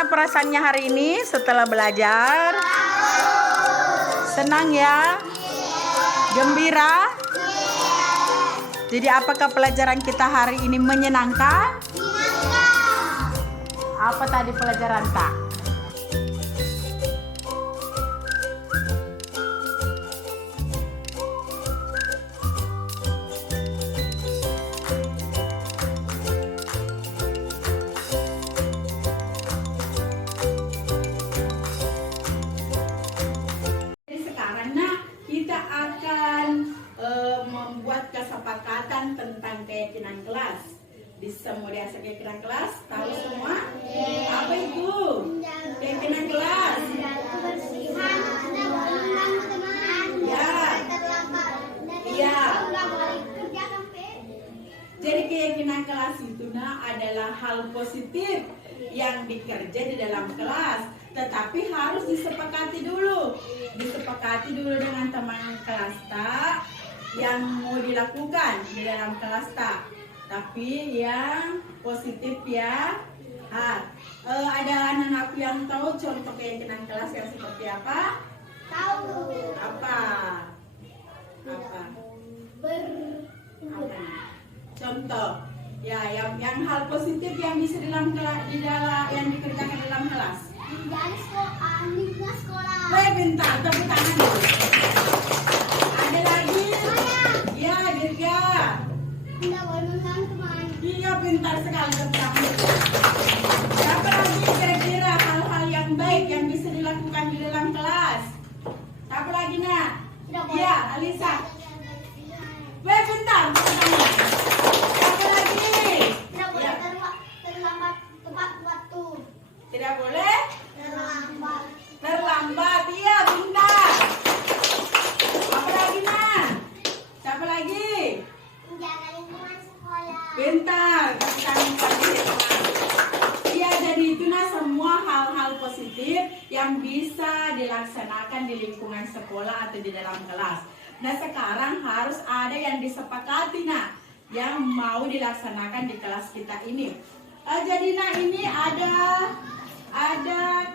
Bagaimana perasaannya hari ini setelah belajar? Senang ya? Gembira? Jadi apakah pelajaran kita hari ini menyenangkan? Apa tadi pelajaran tak? Membuat kesepakatan tentang keyakinan kelas. Bisa mulai keyakinan kelas? Tahu semua? Apa itu? Keyakinan kelas. Ya. Iya. Jadi keyakinan kelas itu adalah hal positif yang dikerja di dalam kelas, tetapi harus disepakati dulu dengan teman kelas tak yang mau dilakukan di dalam kelas tak, tapi yang positif ya. Ada anak-anak yang tahu contoh keyakinan kelas yang seperti apa? Tahu. Apa? Contoh ya, yang hal positif yang bisa yang dikerjakan dalam kelas. Di sekolah. Bentar, tepuk tangan dulu. Ada lagi? Ya, Dirga. Iya, pintar sekali tepuk tangan. Siapa lagi kira-kira hal-hal yang baik yang bisa dilakukan di dalam kelas? Siapa lagi, Nak? Iya, Alisa. Bentar, tepuk tangan. Siapa lagi? Tidak boleh terlambat tepat waktu. Tidak boleh? Terlambat, iya, bentar. Apa lagi, Nak? Siapa lagi? Menjaga lingkungan sekolah. Bentar, iya, jadi itu semua hal-hal positif yang bisa dilaksanakan di lingkungan sekolah atau di dalam kelas. Nah, sekarang harus ada yang disepakati, yang mau dilaksanakan di kelas kita ini. Jadi ini ada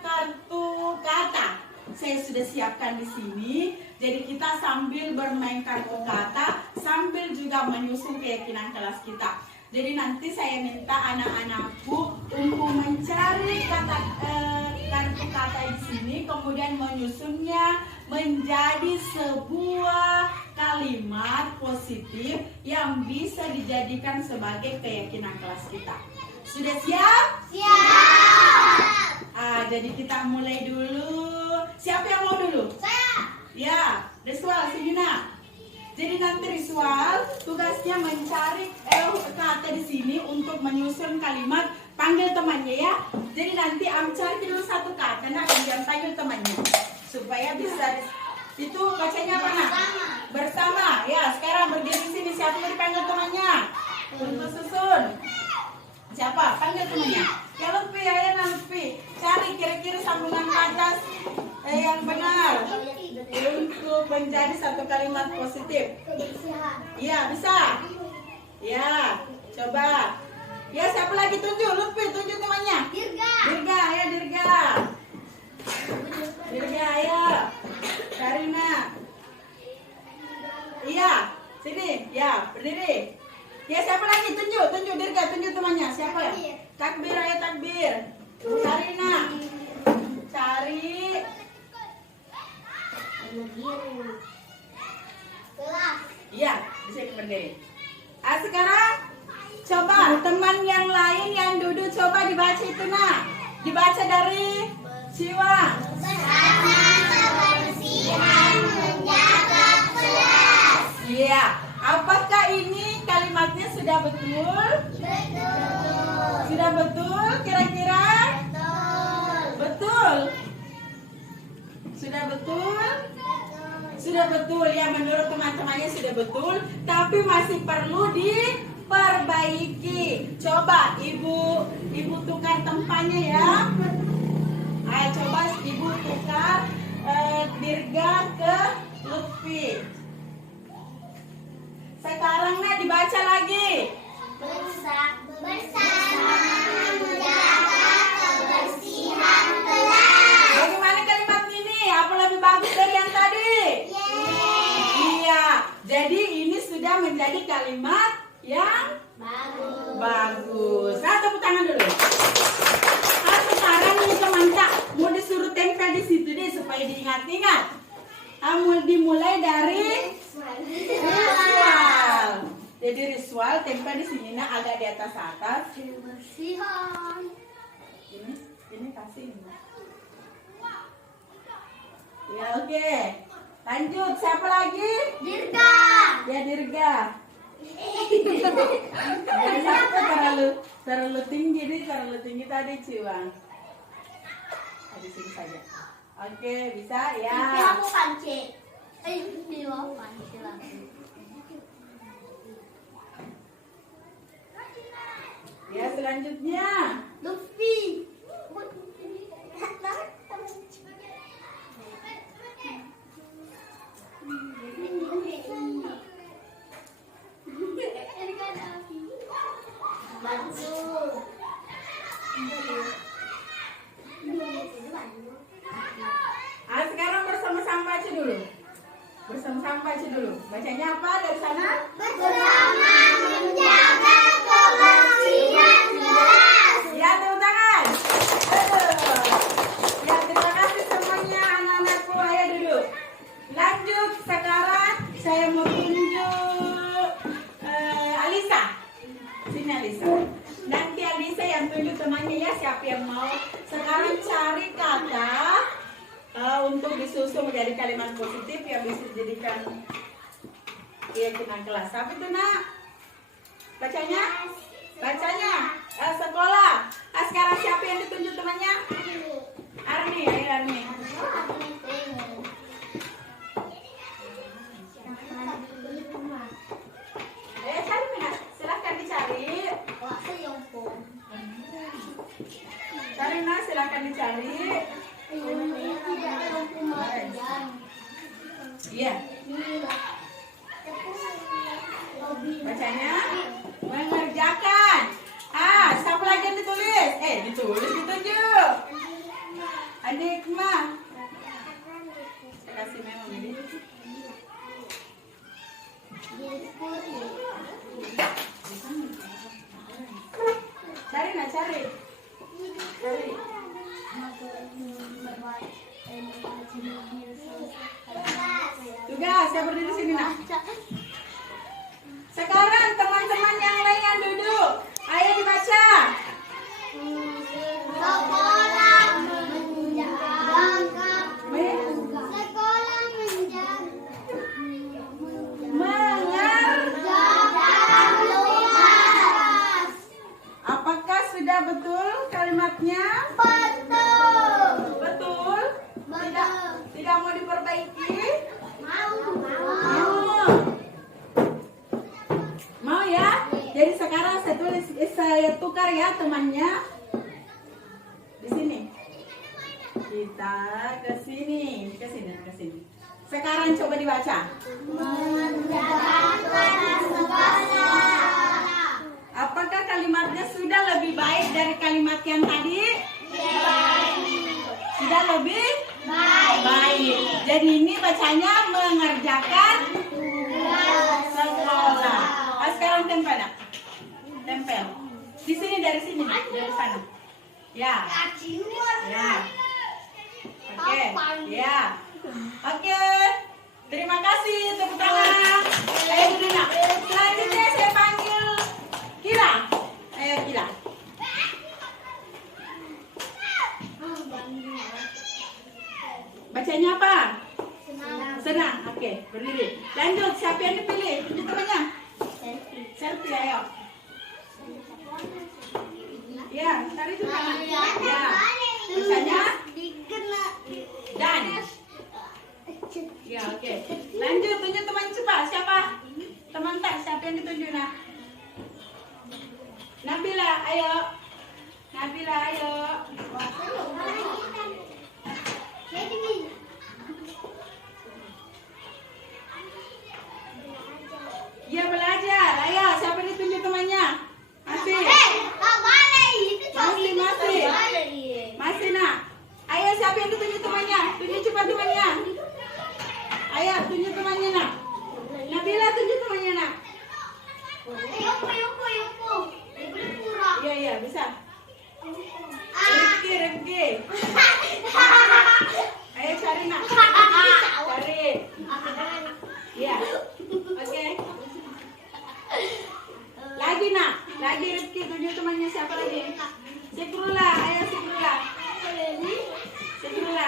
kartu kata. Saya sudah siapkan di sini. Jadi kita sambil bermain kartu kata, sambil juga menyusun keyakinan kelas kita. Jadi nanti saya minta anak-anakku untuk mencari kartu kata di sini, kemudian menyusunnya menjadi sebuah kalimat positif yang bisa dijadikan sebagai keyakinan kelas kita. Sudah siap? Siap. Jadi kita mulai dulu. Siapa yang mau dulu? Saya. Ya, Riswal, sini nak. Jadi nanti Riswal tugasnya mencari kata di sini untuk menyusun kalimat, panggil temannya ya. Jadi nanti cari dulu satu kata, kemudian panggil temannya supaya bisa. Itu bacanya apa nak? Bersama. Ya, sekarang berdiri sini. Siapa mau dipanggil temannya? Untuk susun. Siapa? Panggil temannya. Ya Lutfi, ya Lutfi. Cari kira-kira sambungan kata yang benar untuk menjadi satu kalimat positif. Iya, bisa. Ya, coba. Ya, siapa lagi tunjuk? Lutfi, tunjuk temannya. Dirga. Dirga, ya Dirga. Dirga, ya. Karina. Iya, sini. Ya, berdiri. Ya, siapa lagi? Tunjuk Dirga, tunjuk temannya. Siapa ya? Takbir, ya takbir. Karina. Cari. Kelas. Iya, bisa berdiri. Sekarang coba teman yang lain yang duduk coba dibaca itu dibaca dari Siwa. Bersama kebersihan menjaga kelas. Iya. Apakah ini kalimatnya sudah betul? Betul. Sudah betul kira-kira? Betul. Sudah betul? Sudah betul ya, menurut teman-temannya sudah betul, tapi masih perlu diperbaiki. Coba ibu tukar tempatnya ya. Ayo coba ibu tukar Dirga ke Lutfi. Sekarang dibaca lagi. Bersama menjaga kebersihan yang Bagus. bagus. Nah, tepuk tangan dulu. Nah, sekarang nih teman-teman mau disuruh tempel di situ deh supaya diingat-ingat. Mau dimulai dari ritual. Jadi ritual tempel di sini nah agak di atas. Kebersihan. Ini kasih. Ya oke. Lanjut. Siapa lagi? Dirga. Ya Dirga. Jadi satu terlalu tinggi nih, terlalu tinggi tadi Ciwang. Di sini saja. Oke, bisa ya. Tapi aku panci. Di bawah panci lagi. Ya selanjutnya. Luffy. Sekarang bersama-sama baca dulu. Bersama-sama baca dulu. Bacanya apa dari sana? Bersama menjaga kebersihan kelas. Ya, tepuk tangan. Ya, terima kasih semuanya anak-anakku. Ayo duduk. Lanjut, sekarang saya mau tunjuk Alisa. Sini Alisa. Nanti Alisa yang tunjuk temannya ya, siapa yang mau. Sekarang cari kata untuk disusun menjadi kalimat positif yang bisa dijadikan keyakinan kelas. Apa itu nak? Bacanya? Bacanya sekolah. Sekarang siapa yang ditunjuk temannya? Arni, ayo Arni. Cari Mina, silahkan dicari. Cari Nak, silahkan dicari. Iya. Bacanya mengerjakan. Siapa lagi yang ditulis? Ditulis ditunjuk. Adik mah. Saya kasih memang ini. Cari Nak, cari. Cari. Tugas, saya berdiri sini Nak. Sekarang teman-teman yang lain yang duduk, ayo dibaca. Sekolah menjaga. Sekolah kelas. Apakah sudah betul kalimatnya? Betul. Betul? Tidak mau diperbaiki? Mau. Mau ya? Jadi sekarang saya tukar ya temannya. Di sini. Kita ke sini. Sekarang coba dibaca. Menjaga sekolah. Apakah kalimatnya sudah lebih baik dari kalimat yang tadi? Sudah lebih baik. Jadi ini bacanya mengerjakan sekolah. Sekarang tempel Nak. Tempel. Di sini dari sini, dari sana. Ya. Ya. Oke. Ya. Oke. Terima kasih. Tepuk tangan. Ayo dulu Nak. Selanjutnya saya panggil Kira. Ayo Kira. Bacanya apa? Senang. Oke, berdiri. Lanjut. Siapa yang dipilih? Tunjuk temannya. Selfie, ayo. Ya, cari itu tangan. Ya. Bacanya dan. Ya, oke. Lanjut, tunjuk teman cepat. Siapa? Teman tak? Siapa yang ditunjuk Nak? Nabila, ayo. Nabila, ayo. Ya belajar. Ayo, siapa yang ditunjuk temannya? Masih. Masih Nak. Ayo, siapa yang ditunjuk temannya? Tunjuk cepat temannya. Ayo, tunjuk temannya Nak. Nabila, tunjuk temannya Nak. Lagi Rifki, tunjuk temannya siapa lagi? Sikrula, ayo Sikrula. Sikrula.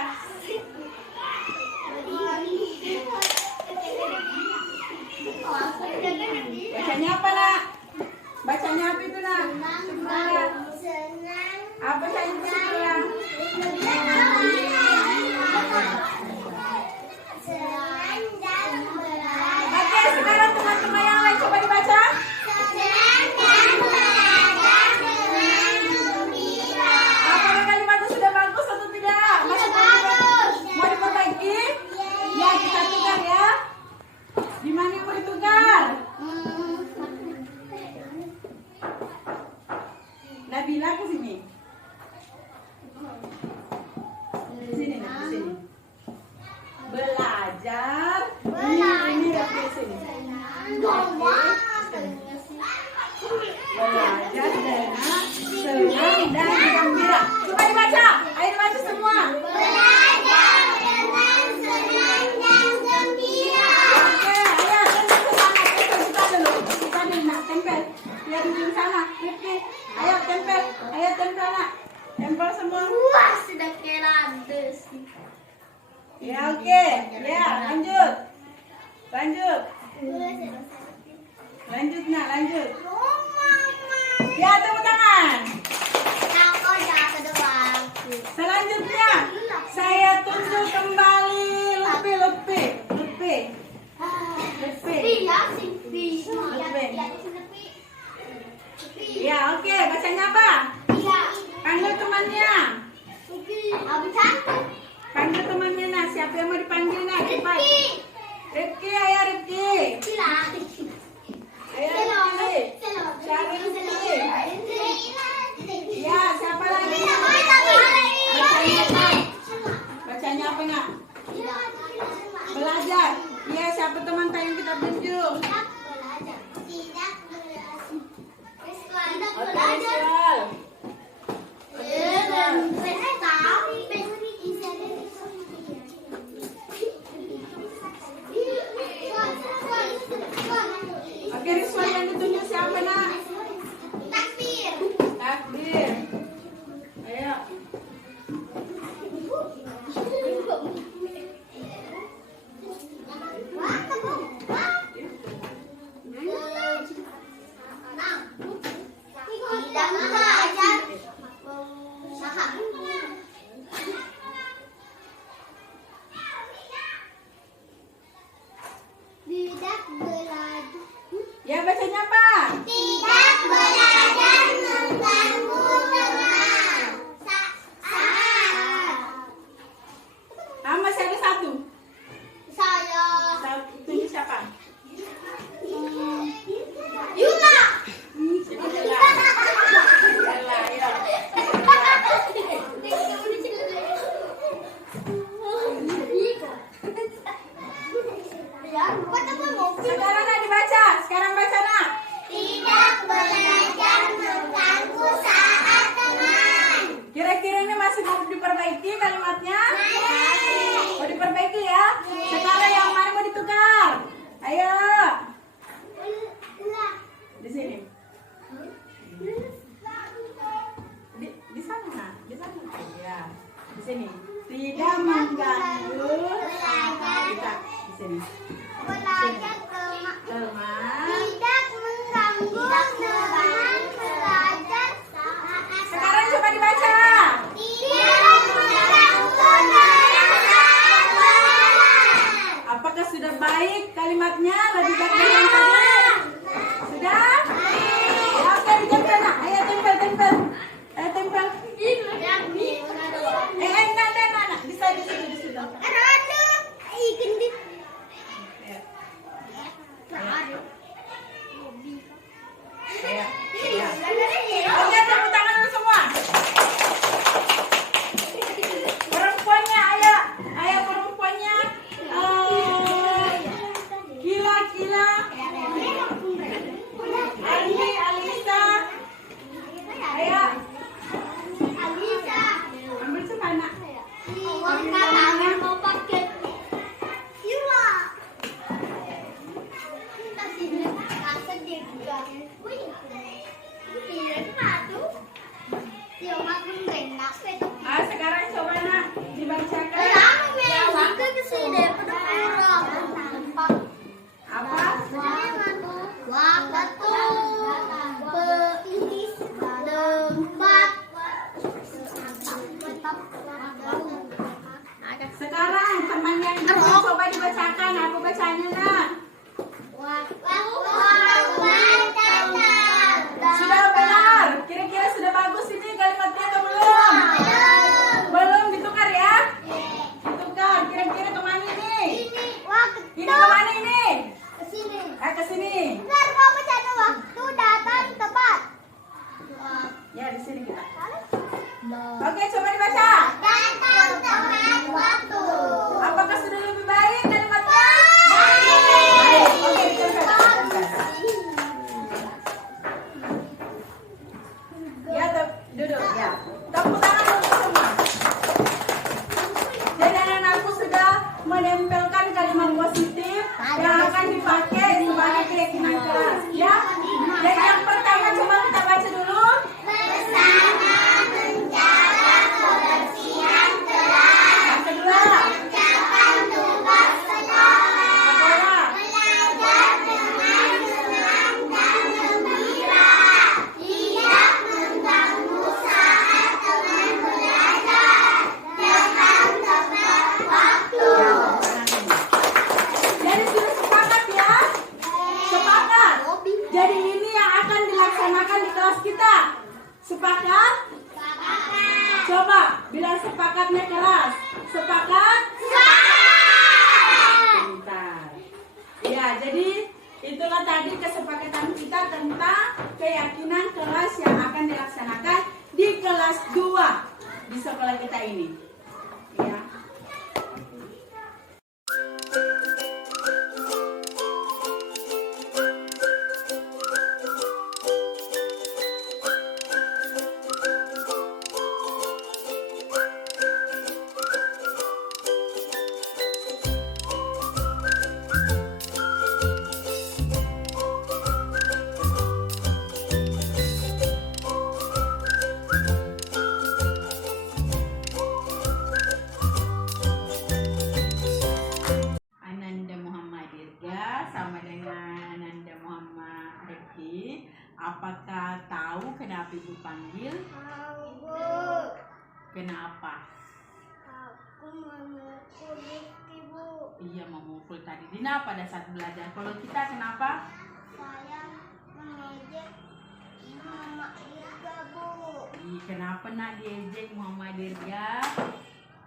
Bacanya apa nak? Bacanya apa itu nak? Sikrula. Apa saya Sikrula? Oke, sekarang teman-teman yang lain coba dibaca. Apakah kalimatnya sudah bagus atau tidak? Masih mau diperbaiki? Ya, kita tukar ya. Di mana yang mau ditukar? Nabila ke sini. Di sini, di sini. Belajar. Ini di sini. Belajar dengan senang dan gembira. Coba dibaca. Ayo dibaca semua. Oke, ayo tempel ke sana. Tempel kita dulu. Kita dulu nak tempel. Lihat di sana. Rifki. Ayo tempel. Ayo tempel nak. Tempel semua. Wah, sudah kelandes. Ya oke. Ya lanjut. Lanjut. Lanjut nak lanjut. Ya tepuk tangan. Selanjutnya saya tunjuk kembali Lupi. Ya oke, bacanya apa? Panggil temannya. Panggil temannya nah. Siapa yang mau dipanggil nah? Cepat. Rifki, ayo Rifki. Ayo Rifki. Cari Rifki. Ya, siapa lagi? Bacanya apa? Bacanya apa nak? Belajar. Iya, siapa teman yang kita tunjuk? Oke, Rizal. Oke, Rizal yang ditunjuk siapa nak? Takbir. Ayo. Ya bacanya apa? Tidak belajar mengganggu teman. Masih ada satu. Saya Satu siapa? Yuna. Ella, ya. Sekarang nak dibaca. Sekarang baca nak. Tidak belajar mengganggu saat teman. Kira-kira ini masih mau diperbaiki kalimatnya? Mau diperbaiki ya? Sekarang yang mana mau ditukar? Ayo. Di sini. Di sana nak. Di sana. Ya. Di sini. Tidak mengganggu. Kita di sini. Belajar Teman. tidak mengganggu teman belajar saat Sekarang coba dibaca. tidak mengganggu teman. Apakah sudah baik kalimatnya? Lebih baik dari yang tadi? Sudah? Ya, oke, ditempel nak. Ayo tempel. Ayo tempel. Enggak. Bisa di situ. Duduk ya. Tepuk tangan dulu semua. Jadi anak-anakku sudah menempelkan kalimat positif yang akan dipakai sebagai keyakinan kelas. Ya. Jadi yang pertama coba kita baca dulu. Bersama menjaga kebersihan kelas. Yang kedua. Mengerjakan tugas sekolah. Sekolah. Belajar dengan senang dan gembira. Tidak mengganggu saat teman belajar. Datang tepat waktu. Jadi sudah sepakat ya? Sepakat. Jadi ini yang akan dilaksanakan di kelas kita. Sepakat? Coba bilang sepakatnya keras. Sepakat? Pintar. Ya, jadi itulah tadi kesepakatan kita tentang keyakinan kelas yang akan dilaksanakan di kelas 2 di sekolah kita ini. Ya. Ananda Muhammad Dirga sama dengan Ananda Muhammad Rifki. Apakah tahu kenapa ibu panggil? Bu, Kenapa? aku memukul Rifki, Bu. Iya, memukul tadi Dina pada saat belajar. Kalau kita kenapa? Saya mengejek Mama Irga, Bu. Kenapa nak diejek Muhammad Dirga?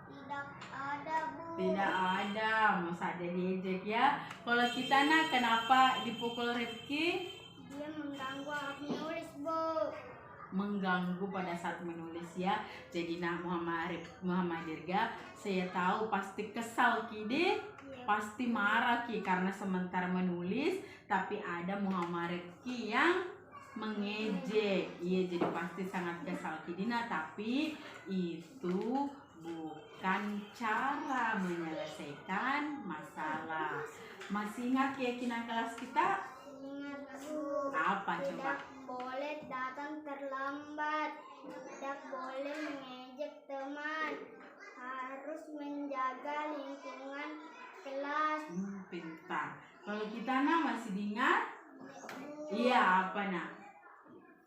Tidak ada, Bu. Tidak ada, masa ada diejek ya. Kalau kita nak kenapa dipukul Rifki? Dia mengganggu aku nulis, Bu. Mengganggu pada saat menulis ya. Jadi nak Muhammad Dirga, saya tahu pasti kesal kide, pasti marah ki karena sementara menulis tapi ada Muhammad Rifki yang mengejek. Iya, jadi pasti sangat kesal kidina, tapi itu bukan cara menyelesaikan masalah. Masih ingat keyakinan kelas kita? Ingat, Bu. Apa coba? Tidak boleh datang terlambat. Tidak boleh mengejek teman. Harus menjaga lingkungan kelas. Pintar. Kalau kita nak masih diingat? Iya, apa nak?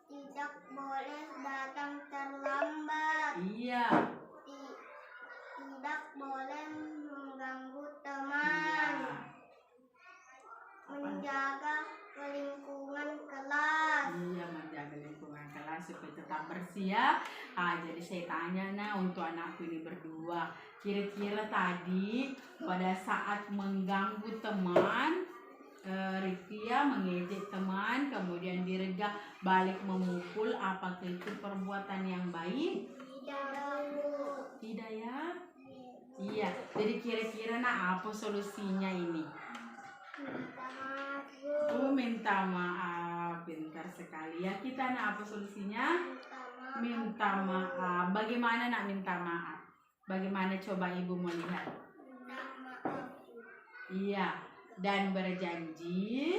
Tidak boleh datang terlambat. Iya. Tidak boleh mengganggu teman. Iya. Menjaga lingkungan kelas. Iya, menjaga lingkungan kelas supaya tetap bersih ya. Jadi saya tanya nah untuk anakku ini berdua, kira-kira tadi pada saat mengganggu teman, Rifki ya mengejek teman, kemudian Dirga balik memukul, apakah itu perbuatan yang baik? Tidak, Bu. Tidak ya? Iya. Jadi kira-kira nah apa solusinya ini? Minta maaf, Bu. Minta maaf, pintar sekali ya. Kita nak apa solusinya? Minta maaf. Bagaimana nak minta maaf? Bagaimana coba ibu mau lihat? Minta maaf. Iya. Dan berjanji,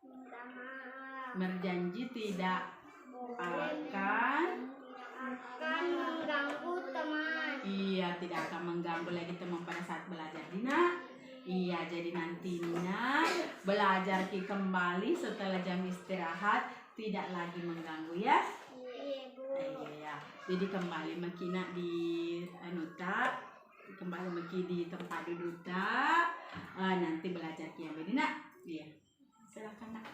Minta maaf. berjanji tidak Boleh akan, akan mengganggu teman. iya tidak akan mengganggu lagi teman pada saat belajar. Dina? Iya, jadi nantinya belajar kembali setelah jam istirahat tidak lagi mengganggu ya. Iya, Bu. Iya, jadi kembali makina di anuta, kembali maki di tempat duduk tak. Nanti belajar kiam Dina. Iya, silakan nak.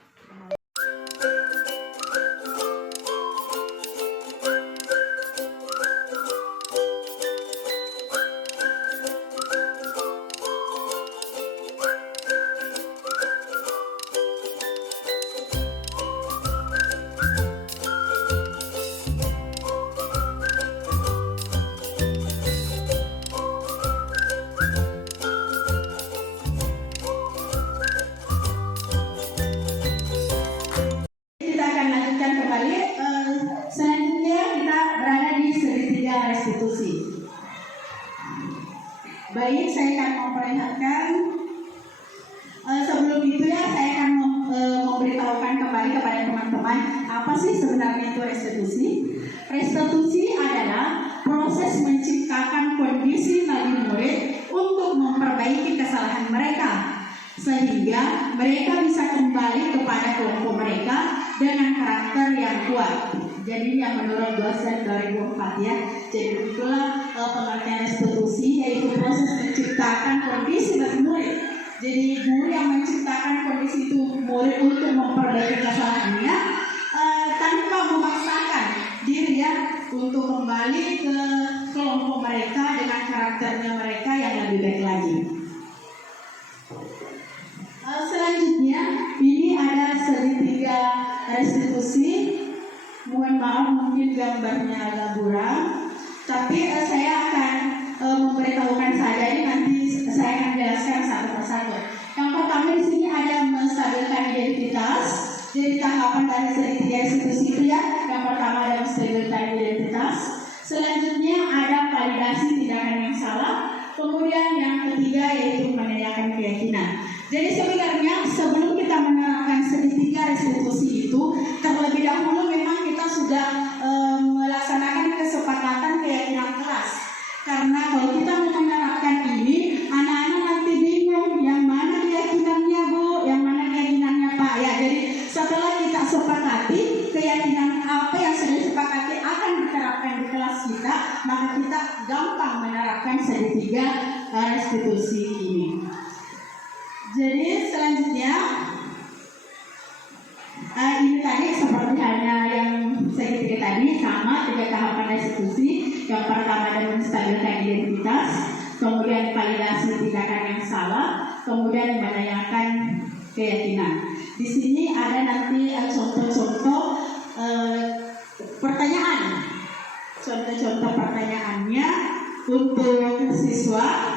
Kita akan lanjutkan kembali. Selanjutnya kita dan restitusi. Baik, saya akan memperlihatkan. Sebelum itu ya, saya akan memberitahukan kembali kepada teman-teman apa sih sebenarnya itu restitusi. Restitusi adalah proses menciptakan kondisi bagi murid untuk memperbaiki kesalahan mereka, sehingga mereka bisa kembali kepada kelompok mereka dengan karakter yang kuat. Jadi yang menurut dosen 2004 ya, jadi itulah pengertian restitusi, yaitu proses menciptakan kondisi bagi murid. Jadi guru yang menciptakan kondisi itu murid untuk memperbaiki kesalahannya tanpa memaksakan diri ya, untuk kembali ke kelompok mereka dengan karakternya mereka yang lebih baik lagi. Selanjutnya ini ada segitiga restitusi. Mohon maaf mungkin gambarnya agak buram, tapi saya akan memberitahukan saja, ini nanti saya akan jelaskan satu persatu. Yang pertama di sini ada menstabilkan identitas. Jadi tahapan dari segitiga restitusi itu ya, yang pertama ada menstabilkan identitas. Selanjutnya ada validasi tindakan yang salah. Kemudian yang ketiga yaitu menanyakan keyakinan. Jadi sebenarnya sebelum kita menerapkan segitiga restitusi itu, terlebih dahulu memang kita sudah melaksanakan kesepakatan keyakinan kelas. Karena kalau kita mau menerapkan ini, anak-anak nanti bingung yang mana keyakinannya Bu, yang mana keyakinannya Pak ya. Jadi setelah kita sepakati keyakinan apa yang sudah disepakati akan diterapkan di kelas kita, maka kita gampang menerapkan segitiga restitusi ini. Jadi selanjutnya ini tadi seperti halnya yang segitiga tadi, sama 3 tahapan restitusi. Yang pertama ada menstabilkan identitas, kemudian validasi tindakan yang salah, kemudian menanyakan keyakinan. Di sini ada nanti contoh-contoh pertanyaan, contoh-contoh pertanyaannya untuk siswa.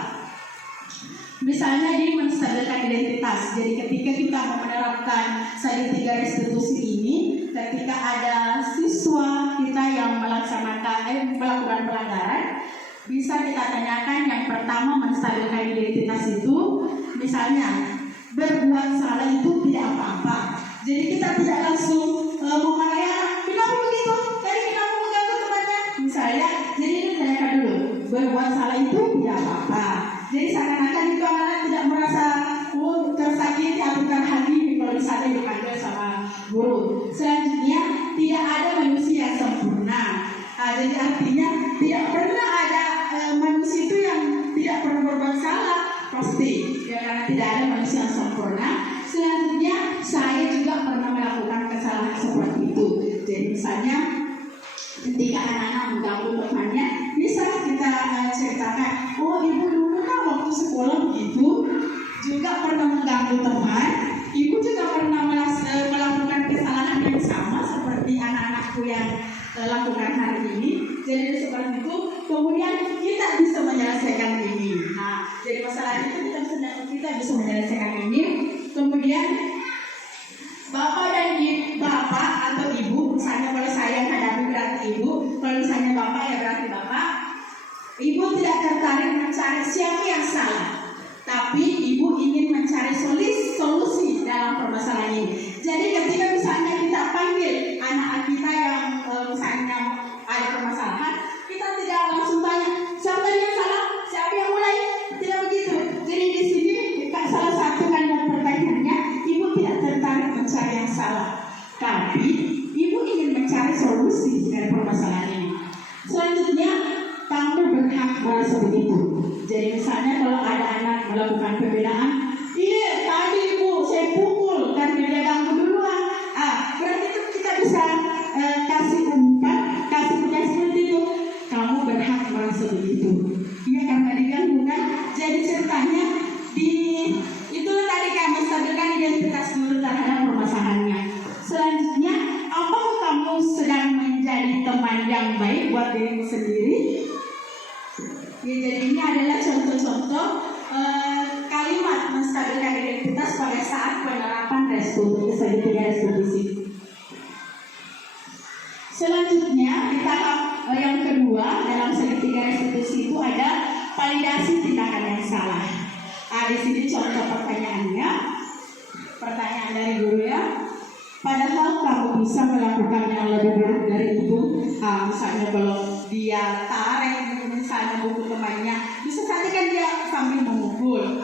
Misalnya di menstabilkan identitas. Jadi ketika kita mau menerapkan segitiga restitusi ini, ketika ada siswa kita yang melakukan pelanggaran, bisa kita tanyakan yang pertama menstabilkan identitas itu, misalnya berbuat salah itu tidak apa-apa. Jadi kita tidak langsung memarahi anak, kenapa begitu? Tadi kenapa mengganggu temannya? Misalnya, jadi ini tanyakan dulu, berbuat salah itu tidak apa-apa. Jadi seakan-akan itu anak tidak merasa tersakiti atau terhakimi kalau misalnya dipanggil sama guru. Selanjutnya, tidak ada manusia yang sempurna. Jadi artinya tidak pernah ada manusia itu yang tidak pernah berbuat salah, pasti ya, karena tidak ada manusia yang sempurna. Selanjutnya, saya juga pernah melakukan kesalahan seperti itu. Jadi misalnya ketika anak-anak mengganggu temannya, bisa kita ceritakan, oh ibu dulu kan waktu sekolah begitu juga pernah mengganggu teman, ibu juga pernah melakukan kesalahan yang sama seperti anak-anakku yang lakukan hari ini. Jadi seperti itu, kemudian kita bisa menyelesaikan ini. Nah, jadi masalah itu kita bisa menyelesaikan ini. Kemudian bapak dan bapak atau ibu, misalnya kalau saya yang hadapi berarti ibu, kalau misalnya bapak ya berarti bapak. Ibu tidak tertarik mencari siapa yang salah, tapi ibu ingin mencari solusi dalam permasalahan ini. Jadi ketika misalnya kita panggil anak kita yang misalnya ada permasalahan, kita tidak langsung tanya siapa yang salah, siapa yang mulai, tidak begitu. Jadi di sini salah satu kalimat pertanyaannya, ibu tidak tertarik mencari yang salah, tapi ibu ingin mencari solusi dari permasalahan ini. Selanjutnya, kamu berhak merasa begitu. Jadi misalnya kalau ada anak melakukan pembelaan, iya tadi ibu saya pukul karena dia ganggu duluan. Berarti itu kita bisa kasih umpan, kasih penjelasan itu. Kamu berhak merasa begitu. Iya karena diganggu kan. Jadi ceritanya itu tadi kamu stabilkan identitas dulu terhadap permasalahannya. Selanjutnya, apakah kamu sedang menjadi teman yang baik buat dirimu sendiri? Ya, jadi ini adalah contoh-contoh kalimat menstabilkan identitas pada saat penerapan segitiga restitusi. Selanjutnya di tahap yang kedua dalam segitiga restitusi itu ada validasi tindakan yang salah. Di sini contoh pertanyaannya. Pertanyaan dari guru ya. Padahal kamu bisa melakukan yang lebih buruk dari itu. Misalnya kalau dia tarik misalnya buku temannya, bisa saja kan dia sambil memukul.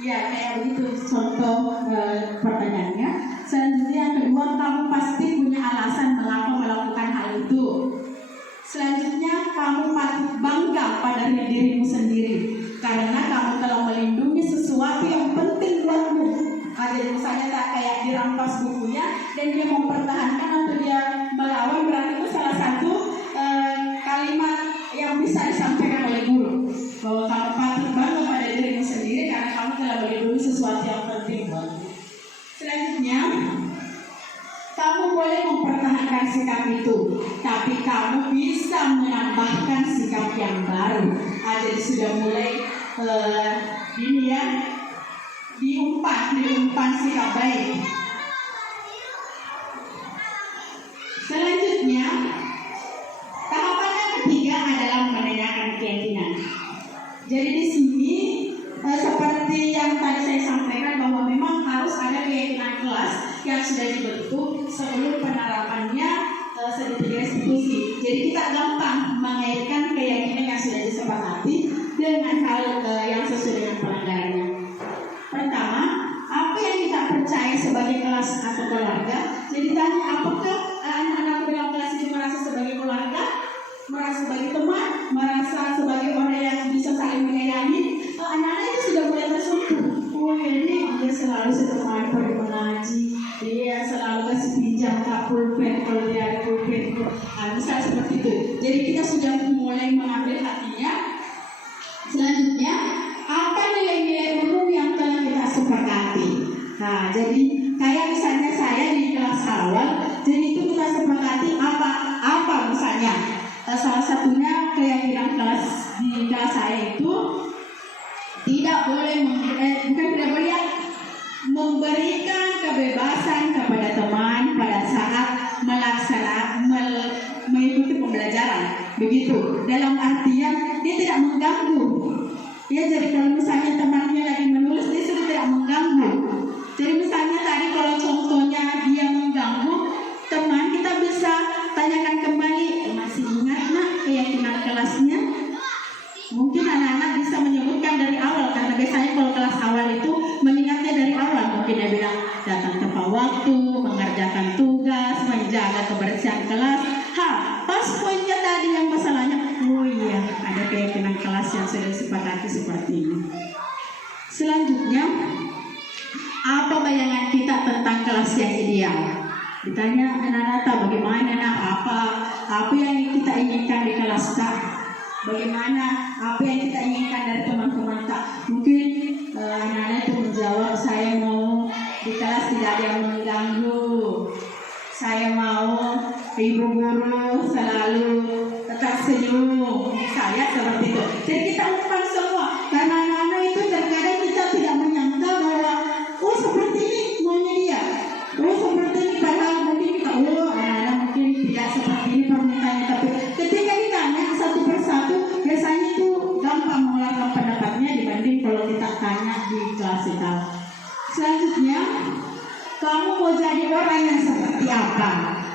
Ya kayak begitu contoh pertanyaannya. Selanjutnya yang kedua, kamu pasti punya alasan mengapa melakukan hal itu. Selanjutnya, kamu patut bangga pada dirimu sendiri karena kamu telah melindungi sesuatu yang penting buatmu. Jadi misalnya tak kayak dirampas bukunya dan dia mempertahankan atau dia melawan, berarti itu salah satu kalimat yang bisa disampaikan oleh guru bahwa kamu patut bangga pada dirimu sendiri karena kamu telah melindungi sesuatu yang penting buatmu. Selanjutnya, kamu boleh mempertahankan sikap itu, tapi kamu bisa menambahkan sikap yang baru. Jadi sudah mulai ini ya, diumpan sikap baik. Selanjutnya, tahapan yang ketiga adalah menanyakan keyakinan. Jadi di sini seperti yang tadi saya sampaikan bahwa memang harus ada keyakinan kelas yang sudah dibentuk sebelum penerapannya segitiga restitusi. Jadi kita gampang mengaitkan keyakinan yang sudah disepakati dengan hal yang sesuai dengan pelanggarannya. Pertama, apa yang kita percaya sebagai kelas atau keluarga? Jadi tanya, apakah anak-anak dalam kelas itu merasa sebagai keluarga, merasa sebagai teman, merasa sebagai orang yang bisa saling menyayangi? Anak-anak itu sudah mulai tersentuh. Oh ini dia selalu setemani pergi mengaji, dia selalu kasih pinjam pulpen kalau dia ada pulpen. Misal seperti itu. Jadi kita sudah mulai mengambil hatinya. Selanjutnya, apa nilai-nilai umum yang telah kita sepakati? Jadi kayak misalnya saya di kelas awal, jadi itu kita sepakati apa misalnya. Salah satunya keyakinan kelas di kelas saya itu tidak boleh memberikan kebebasan kepada teman pada saat mengikuti pembelajaran. Begitu. Dalam artian dia tidak mengganggu. Ya, jadi kalau misalnya temannya lagi menulis, dia sudah tidak mengganggu. Jadi misalnya tadi kalau contohnya dia mengganggu teman, kita bisa tanyakan kembali, masih ingat nak keyakinan kelasnya? Mungkin anak-anak bisa menyebutkan dari awal, karena biasanya kalau kelas awal itu mengingatnya dari awal. Mungkin dia bilang datang tepat waktu, mengerjakan tugas, menjaga kebersihan kelas. Pas poinnya tadi yang masalahnya, oh iya, ada keyakinan kelas yang sudah disepakati seperti ini. Selanjutnya, apa bayangan kita tentang kelas yang ideal? Ditanya anak-anak, bagaimana nak, apa yang kita inginkan di kelas tak? Bagaimana apa yang kita inginkan dari teman-teman tak? Mungkin anak-anak itu menjawab, saya mau di kelas tidak ada yang mengganggu, saya mau ibu guru selalu tetap senyum, saya seperti itu. Jadi kita umpan semua, karena anak-anak itu terkadang kita tidak menyangka bahwa oh seperti ini maunya dia, oh seperti ini, padahal mungkin kita anak-anak mungkin tidak seperti ini permintaannya, tapi ketika ditanya satu persatu biasanya itu gampang mengeluarkan pendapatnya dibanding kalau kita tanya di kelas kita. Selanjutnya, kamu mau jadi orang yang seperti apa?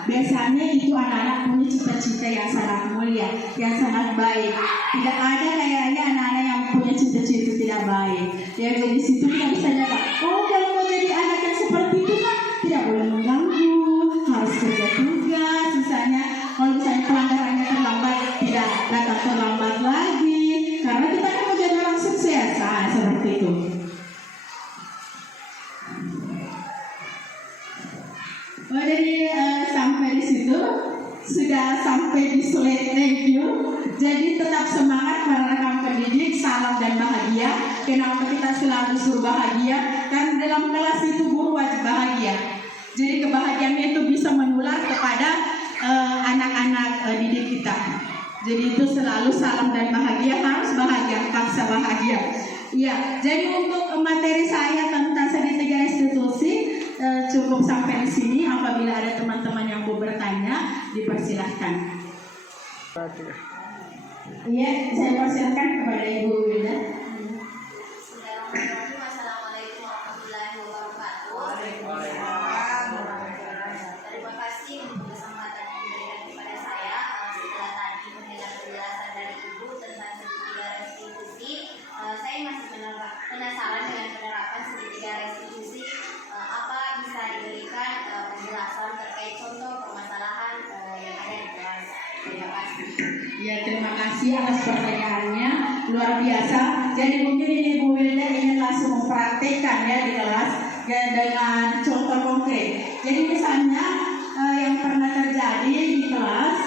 Biasanya itu anak-anak punya cita-cita yang sangat mulia, yang sangat baik. Tidak ada kayaknya anak-anak yang punya cita-cita tidak baik. Ya, jadi situ kita bisa dapat, oh kalau mau jadi anak yang seperti itu kan tidak boleh mengganggu, harus kerja tugas. Misalnya kalau misalnya pelanggarannya terlambat, tidak datang terlambat lagi, karena kita kan mau jadi orang sukses. Seperti itu. Jadi sampai di situ sudah sampai di slide review. Jadi tetap semangat para rekan pendidik, salam dan bahagia. Kenapa kita selalu suruh bahagia? Karena dalam kelas itu guru wajib bahagia. Jadi kebahagiaan itu bisa menular kepada anak-anak didik kita. Jadi itu selalu salam dan bahagia, harus bahagia, paksa bahagia. Ya, jadi untuk materi saya tentang segitiga restitusi cukup sampai di sini. Apabila ada teman-teman yang mau bertanya, dipersilahkan. Iya, saya persilakan kepada Ibu Wilda. Bismillahirrahmanirrahim. Assalamualaikum warahmatullahi wabarakatuh. Terima kasih untuk kesempatan yang diberikan kepada saya. Setelah tadi mendengar penjelasan dari Ibu tentang segitiga restitusi, saya masih penasaran dengan penerapan segitiga restitusi. Apa bisa diberikan penjelasan terkait contoh permasalahan yang ada di kelas? Terima kasih. Ya, terima kasih atas pertanyaannya, luar biasa. Jadi mungkin ini Bu Wilda ingin langsung mempraktekkan ya di kelas ya, dengan contoh konkret. Jadi misalnya yang pernah terjadi di kelas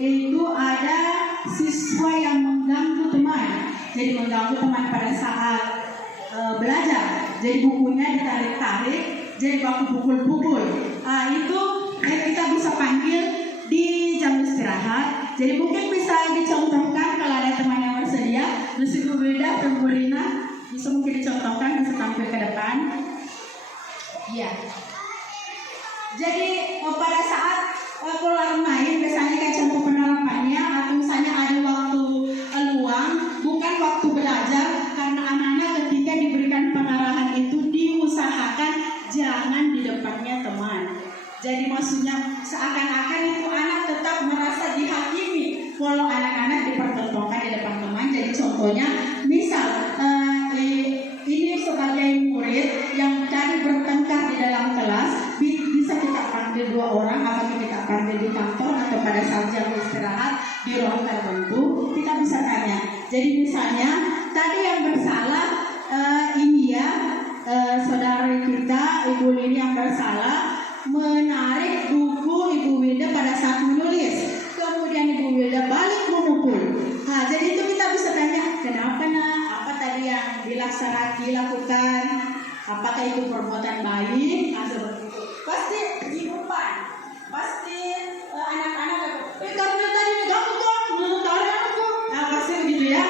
itu ada siswa yang mengganggu teman. Jadi mengganggu teman pada saat belajar. Jadi bukunya ditarik-tarik, jadi baku pukul-pukul. Itu kita bisa panggil di jam istirahat. Jadi mungkin bisa dicontohkan kalau ada teman yang bersedia. Nasi Bu Wilda, Bu Rina, bisa mungkin dicontohkan, bisa tampil ke depan. Iya. Jadi pada saat keluar main, biasanya kayak contoh penerapannya, atau misalnya ada waktu luang, bukan waktu belajar, karena anak-anak ketika diberikan pengarahan itu diusahakan jangan di depannya teman. Jadi maksudnya seakan-akan itu anak tetap merasa dihakimi kalau anak-anak dipertontonkan di depan teman. Jadi contohnya, misal ini sebagai murid yang tadi bertengkar di dalam kelas, bisa kita panggil dua orang, apakah kita panggil di kantor atau pada saat jam istirahat di ruang tertentu, kita bisa tanya. Jadi misalnya tadi yang bersalah ini ya, saudara kita Ibu Lini yang bersalah menarik buku Ibu Wilda pada saat menulis, kemudian Ibu Wilda balik memukul. Nah, jadi itu kita bisa tanya, kenapa nak? Apa tadi yang dilakukan? Apakah itu perbuatan baik? Nah, seperti itu. Pasti diumpan, pasti anak-anak karena tadi kamu kok menarik aku. Nah, pasti begitu ya.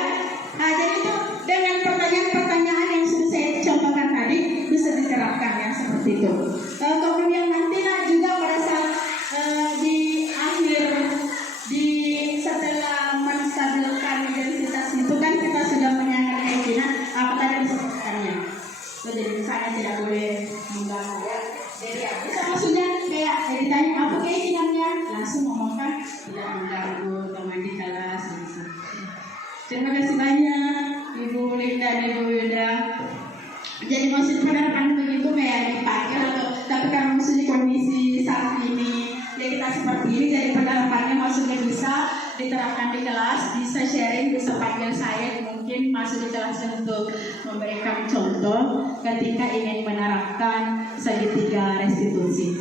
Nah, jadi itu dengan pertanyaan-pertanyaan yang sudah saya contohkan tadi bisa diterapkan ya seperti itu. Kemudian nanti juga pada saat di akhir setelah menstabilkan identitas itu kan kita sudah menyatakan keyakinan apa tadi disebutkannya. Jadi misalnya tidak boleh mengganggu ya. Jadi ya, bisa maksudnya kayak ditanya apa keyakinannya, langsung ngomongkan tidak mengganggu teman di kelas. Bisa. Terima kasih banyak Ibu Linda dan Ibu Wilda. Jadi maksud penerapan begitu kayak dipakai atau tapi karena maksudnya kondisi saat ini ya kita seperti ini, jadi penerapannya maksudnya bisa diterapkan di kelas, bisa sharing, bisa panggil saya mungkin masuk di kelas untuk memberikan contoh ketika ingin menerapkan segitiga restitusi.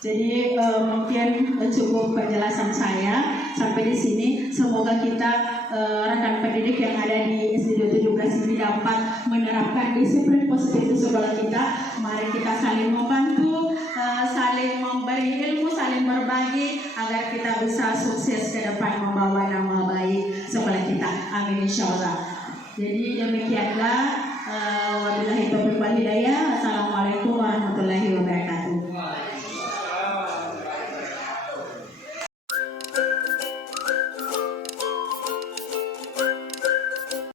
Jadi mungkin cukup penjelasan saya sampai di sini. Semoga kita rekan pendidik yang ada di SD 17 ini dapat menerapkan disiplin positif di sekolah kita. Mari kita saling membantu, saling memberi ilmu, saling berbagi agar kita bisa sukses ke depan membawa nama baik sekolah kita. Amin insyaallah. Jadi demikianlah wabillahi taufiq wal hidayah.